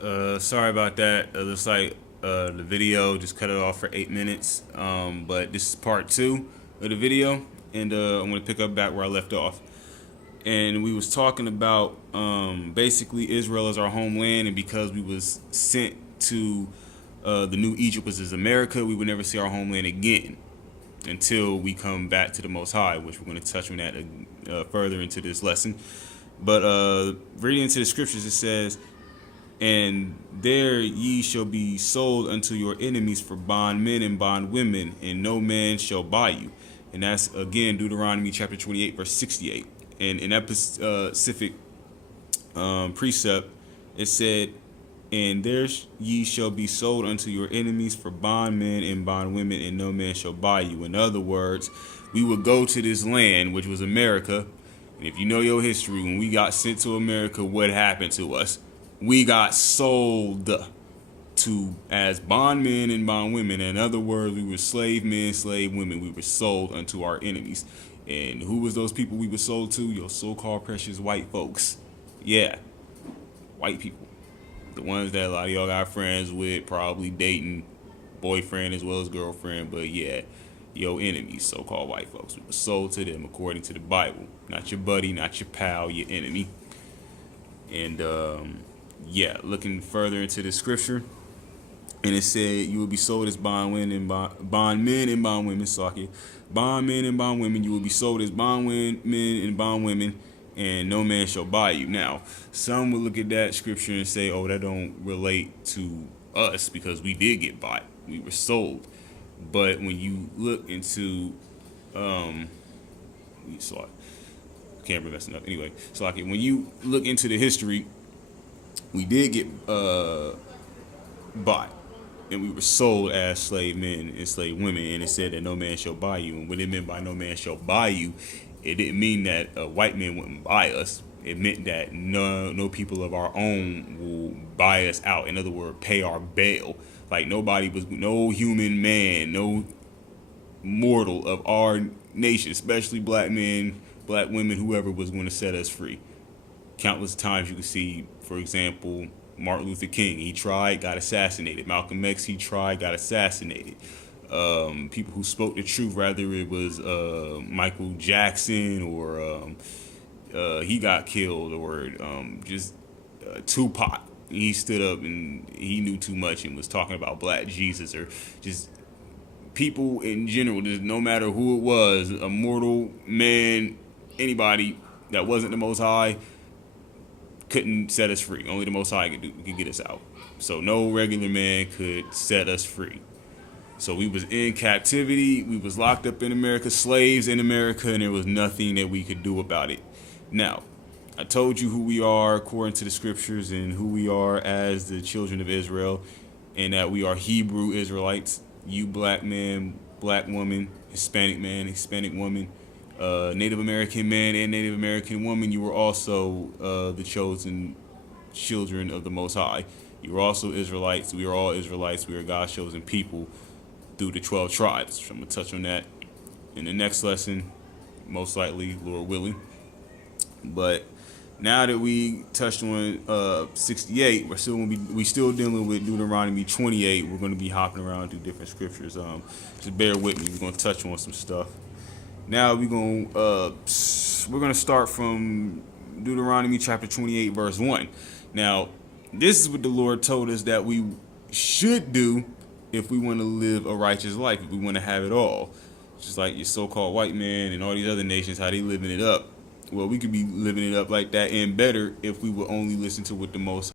Sorry about that. Looks like the video just cut it off for 8 minutes. But this is part two of the video, and I'm gonna pick up back where I left off. And we was talking about basically Israel is our homeland, and because we was sent to the new Egypt, which is America, we would never see our homeland again until we come back to the Most High, which we're going to touch on that further into this lesson. But reading into the scriptures, it says, "And there ye shall be sold unto your enemies for bondmen and bondwomen, and no man shall buy you." And that's again Deuteronomy chapter 28, verse 68. And in that specific precept, it said, "And there ye shall be sold unto your enemies for bondmen and bondwomen, and no man shall buy you." In other words, we would go to this land, which was America. And if you know your history, when we got sent to America, what happened to us? We got sold to as bondmen and bondwomen. In other words, we were slave men, slave women. We were sold unto our enemies. And who was those people we were sold to? Your so-called precious white folks. Yeah, white people. The ones that a lot of y'all got friends with, probably dating, boyfriend as well as girlfriend. But yeah, your enemies, so-called white folks. We were sold to them according to the Bible. Not your buddy, not your pal, your enemy. And yeah, looking further into the scripture, and it said, "You will be sold as bondmen and bondwomen, Saki. Bondmen and bondwomen, you will be sold as bondmen and bondwomen, and no man shall buy you." Now, some will look at that scripture and say, "Oh, that don't relate to us because we did get bought. We were sold." But when you look into, so camera messing up. Anyway, so like when you look into the history, we did get bought, and we were sold as slave men and slave women, and it said that no man shall buy you. And what it meant by no man shall buy you, it didn't mean that white men wouldn't buy us. It meant that no people of our own will buy us out. In other words, pay our bail. Like no human man, no mortal of our nation, especially black men, black women, whoever was going to set us free. Countless times you can see, for example, Martin Luther King, he tried, got assassinated. Malcolm X, he tried, got assassinated. People who spoke the truth, whether it was Michael Jackson or he got killed, or just Tupac. He stood up and he knew too much and was talking about Black Jesus, or just people in general, just no matter who it was, a mortal man, anybody that wasn't the Most High, couldn't set us free. Only the Most High could get us out. So no regular man could set us free. So we was in captivity. We was locked up in America, slaves in America, and there was nothing that we could do about it. Now, I told you who we are according to the scriptures and who we are as the children of Israel, and that we are Hebrew Israelites. You black man, black woman, Hispanic man, Hispanic woman, Native American man, and Native American woman. You were also the chosen children of the Most High. You were also Israelites. We are all Israelites. We are God's chosen people through the 12 tribes. I'm going to touch on that in the next lesson, most likely, Lord willing. But now that we touched on 68, we still dealing with Deuteronomy 28. We're going to be hopping around through different scriptures. Just bear with me. We're going to touch on some stuff. Now we're going to start from Deuteronomy chapter 28, verse 1. Now, this is what the Lord told us that we should do if we want to live a righteous life, if we want to have it all. Just like your so-called white man and all these other nations, how they living it up. Well, we could be living it up like that and better if we would only listen to what the Most